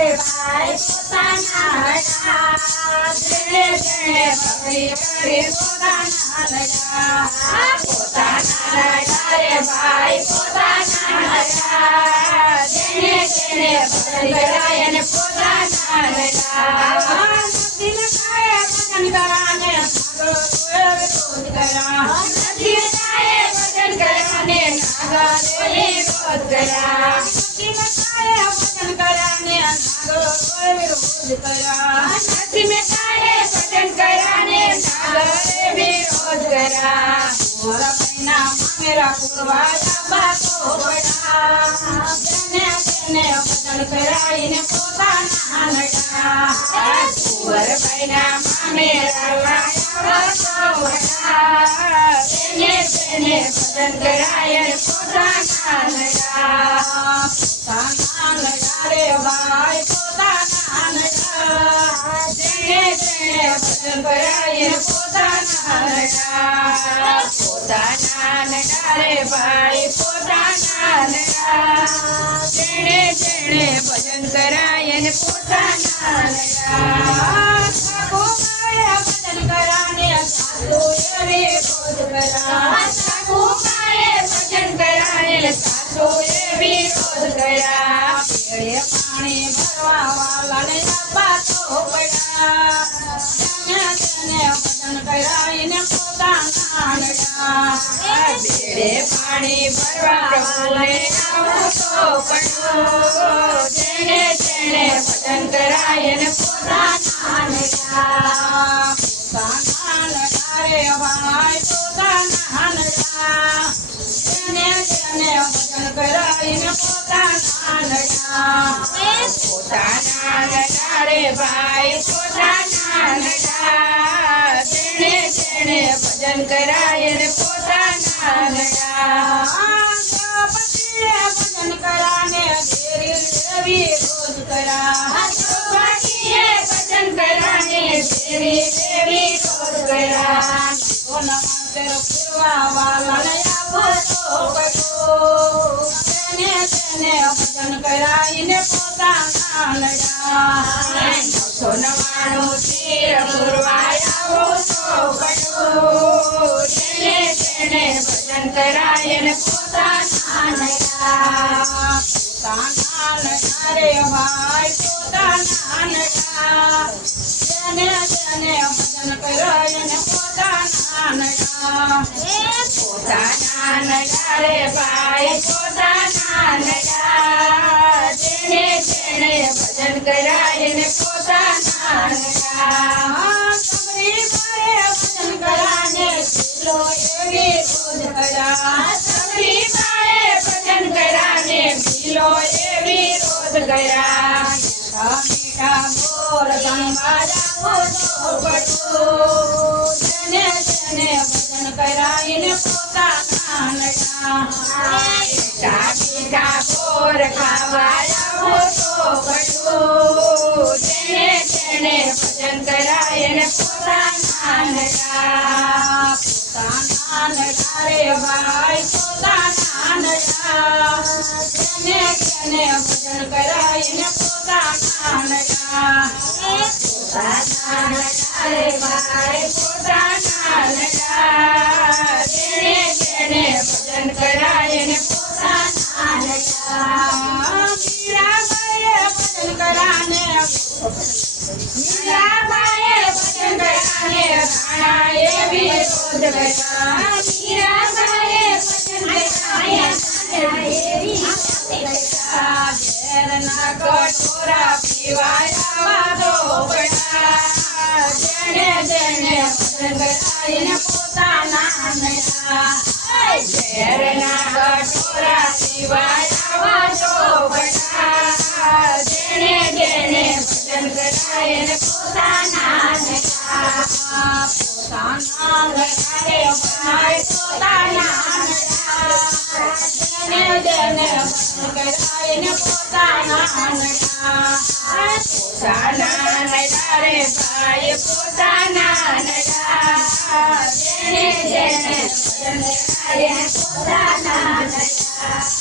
ભાઈ પોતાના લડા જેણે જેણે ભક્તિ કરી પોતાના લડા પોતાના લડા રે ભાઈ પોતાના લડા જેણે જેણે ભક્તિ કરાય અને પોતાના લડા ભક્તિ લખાય ભજન કરાને વિરોધ કરા ભક્તિ લખાય ભજન કરાને નાગર વિરોધ કરા ભક્તિ લખાય ભજન કરાને નાગર વિરોધ કરા ભક્તિ લખાય ભજન કરાને નાગર વિરોધ કરા મોરા પૈના મેરા પુરવાયા બાતો બડા જેને જેને ભજન કરાઈને પોતાના લડા કુંવર પૈના મેરા વાયા બાતો બડા જેને જેને ભજન કરાઈને પોતાના લડા રે ભાઈ પોતાના લડા જેને જેને ભજન કરાઈને પોતાના લડા પોતાના લડા રે ભાઈ પોતાના લડા જેણે જેણે ભજન કરાય અને પોતાના લડા સાકો માયા ભજન કરાને સાધુ એવી રોજ કરા સાકો માયા ભજન કરાને સાધુ એવી રોજ કરા પેડે પાણી ભરવા વાળાને બાતો પડા જેને ભજન કરાઈને પોતાના લડા બેડે પાણી ભરવા વાળાને આવતો પડો જેને જેને ભજન કરાય અને પોતાના લડા પોતાના લડા રે ભાઈ પોતાના લડા જેને જેને ભજન કરાય અને પોતાના લડા પોતાના લડા રે ભાઈ પોતાના લડા જેને જેને ભજન કરાય અને પોતાના લડા ભજન કરાને ઘેરી લેવી રોજ કરા ભજન કરાને ઘેરી લેવી રોજ કરા સોના તેરો ફેરવા વાળાને આપો પડો જેને જેને ભજન કરાઈને પોતાના લડા સોનવાણું તીર પુરવાયા પડો જેને જેને ભજન કરાઈને પોતાના લડા પોતાના લડા રે ભાઈ પોતાના લડા જેને જેને ભજન કરાઈને પોતાના લડા પોતાના લડા રે ભાઈ પોતાના લડા જેને જેને ભજન કરાઈને પોતાના લડા સબરી મારે ભજન કરાને દિલો એવી રોજ કરા સબરી મારે ભજન કરાને દિલો એવી રોજ કરા મીઠા બોર ગંગારા બોલો પડો જેને જેને ભજન કરાઈને પોતાના લડા મીઠા બોર ખાવાયા બોલો પડો જેને જેને ભજન કરાઈને પોતાના લડા પોતાના લડા રે ભાઈ પોતાના લડા જેને જેને ભજન કરાઈને પોતાના લડા પોતાના લડા રે ભાઈ પોતાના લડા જેને જેને ભજન કરાઈને પોતાના લડા મીરાબાઈએ ભજન કરાને મીરાબાઈએ ભજન કરાને રાણા એવી રોજ કરા મીરાબાઈએ ભજન કરાને ઘેરના કટોરા પીવાયા વાતો પડા જેને જેને ભજન કરાઈને પોતાના લડા ઘેરના કટોરા પીવાયા વાતો પડા જેને જેને ભજન કરાઈને પોતાના લડા પોતાના લડા રે ભાઈ પોતાના લડા જેને જેને ભજન કરાઈને પોતાના લડા પોતાના લડા રે ભાઈ પોતાના લડા જેને જેને ભજન કરાઈને પોતાના લડા